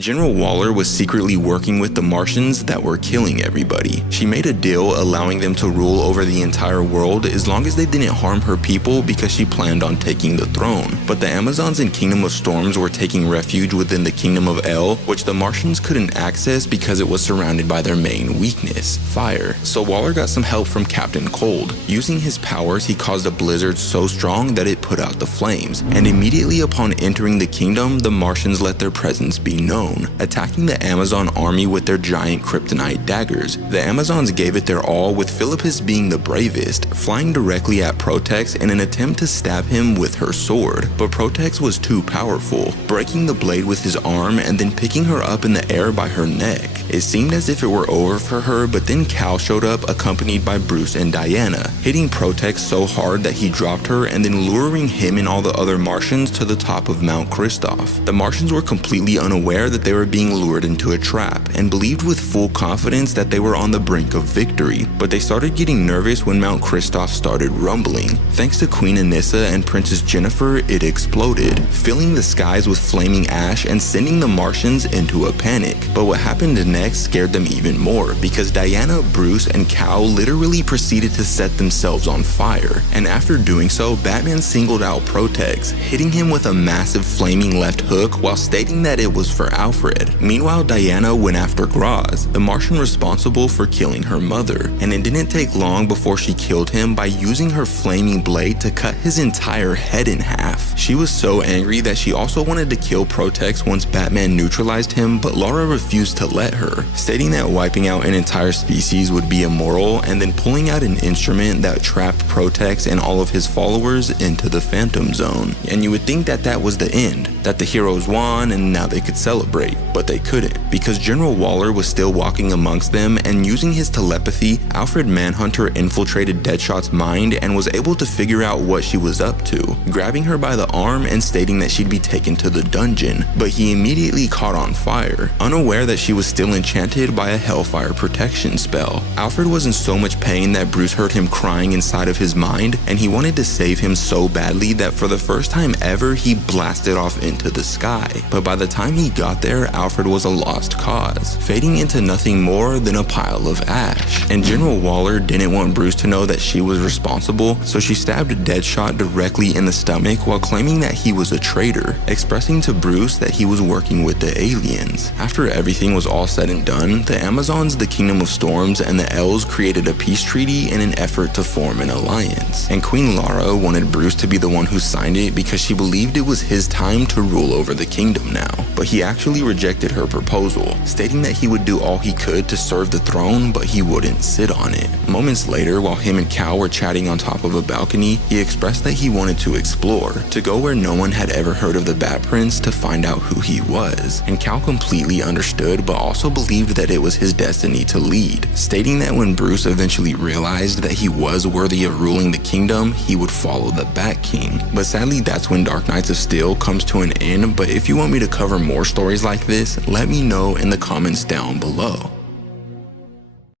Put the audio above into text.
General Waller was secretly working with the Martians that were killing everybody. She made a deal allowing them to rule over the entire world as long as they didn't harm her people because she planned on taking the throne. But the Amazons in Kingdom of Storms were taking refuge within the Kingdom of El, which the Martians couldn't access because it was surrounded by their main weakness, fire. So Waller got some help from Captain Cold. Using his powers, he caused a blizzard so strong that it put out the flames, and immediately upon entering the kingdom, the Martians let their presence be known, attacking the Amazon army with their giant kryptonite daggers. The Amazons gave it their all, with Philippus being the bravest, flying directly at Protex in an attempt to stab him with her sword, but Protex was too powerful, breaking the blade with his arm and then picking her up in the air by her neck. It seemed as if it were over for her, but then Cal showed up accompanied by Bruce and Diana, hitting Protex so hard that he dropped her and then luring him and all the other Martians to the top of Mount Kristoff. The Martians were completely unaware that they were being lured into a trap and believed with full confidence that they were on the brink of victory, but they started getting nervous when Mount Kristoff started rumbling. Thanks to Queen Anissa and Princess Jennifer, it exploded, filling the skies with flaming ash and sending the Martians into a panic. But what happened next scared them even more, because Diana, Bruce, and Cal literally proceeded to set themselves on fire, and after doing so, Batman singled out Protex, hitting him with a massive flaming left hook while stating that it was for Alfred. Meanwhile, Diana went after Graz, the Martian responsible for killing her mother, and it didn't take long before she killed him by using her flaming blade to cut his entire head in half. She was so angry that she also wanted to kill Protex once Batman neutralized him, but Laura refused to let her, stating that wiping out an entire species would be immoral, and then pulling out an instrument that trapped Protex and all of his followers into the Phantom Zone. And you would think that that was the end, that the heroes won and now they could celebrate, but they couldn't, because General Waller was still walking amongst them, and using his telepathy, Alfred Manhunter infiltrated Deadshot's mind and was able to figure out what she was up to, grabbing her by the arm and stating that she'd be taken to the dungeon, but he immediately caught on fire, unaware that she was still enchanted by a Hellfire protection spell. Alfred was in so much pain that Bruce heard him crying inside of his mind, and he wanted to save him so badly that for the first time ever, he blasted off into the sky. But by the time he got there, Alfred was a lost cause, fading into nothing more than a pile of ash. And General Waller didn't want Bruce to know that she was responsible, so she stabbed Deadshot directly in the stomach while claiming that he was a traitor, expressing to Bruce that he was working with the aliens. After everything was all said and done, the Amazons, the Kingdom of Storms, and the Elves created a peace treaty in an effort to form an alliance. And Queen Lara wanted Bruce to be the one who signed it because she believed it was his time to rule over the kingdom now. But he actually rejected her proposal, stating that he would do all he could to serve the throne, but he wouldn't sit on it. Moments later, while him and Cal were chatting on top of a balcony, he expressed that he wanted to explore, to go where no one had ever heard of the Bat Prince to find out who he was. And Cal completely understood, but also believed that it was his destiny to lead, stating that when Bruce eventually realized that he was worthy of ruling the kingdom, he would follow the Bat King. But sadly, that's when Dark Knights of Steel comes to an end. But if you want me to cover more stories like this, let me know in the comments down below.